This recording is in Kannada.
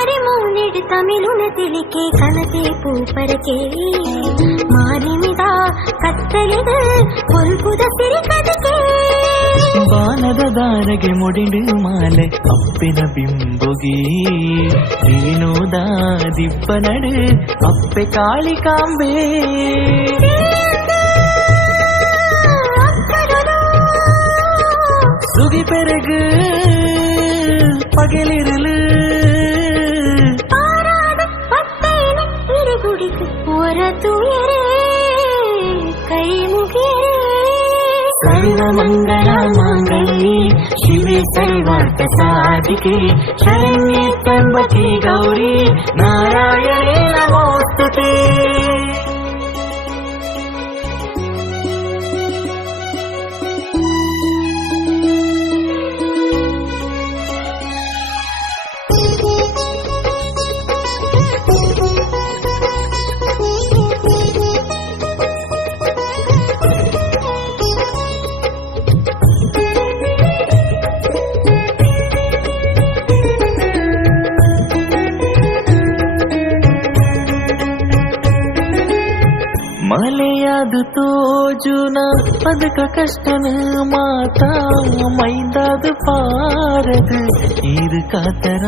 ಮಾರಿ ತಮಿಳುನ ತಿಳಿಕೆ ಕನತೆ ಪೂಪರಕೆ ಮಾರಿಮಿದ ಕತ್ತಲಿದ ಕೊಲ್ಪುದ ಸಿರಿ ಕದಕೆ ಬಾನದ ದಾರಗೆ ಮುಡಿಂಡು ಮಾಲೆ ಅಪ್ಪಿನ ಬಿಂಬುಗಿ ನೀನೋದ ದಿಬ್ಬ ನಡು ಅಪ್ಪೆ ಕಾಳಿಕಾಂಬೆ சுகி பெருகு பகலிருளு ஆராத பத்தையின இருகுடிக்கு ஒரு துயரே கைமுகிரே ಸರ್ವಮಂಗಳ ಮಾಂಗಲ್ಯೆ ಶಿವೆ ಸರ್ವಾರ್ಥ ಸಾಧಿಕೆ ಶರಣ್ಯೆ ತ್ರ್ಯಂಬಕೆ ಗೌರಿ ನಾರಾಯಣೇ ನಮೋಸ್ತುತೆ ಮಲೆಯಾದು ತೋಜುನ ಅದಕ ಕಷ್ಟನ ಮಾತಾ ಮೈದಾದು ಪಾರದು ಇದು ಕಾತರ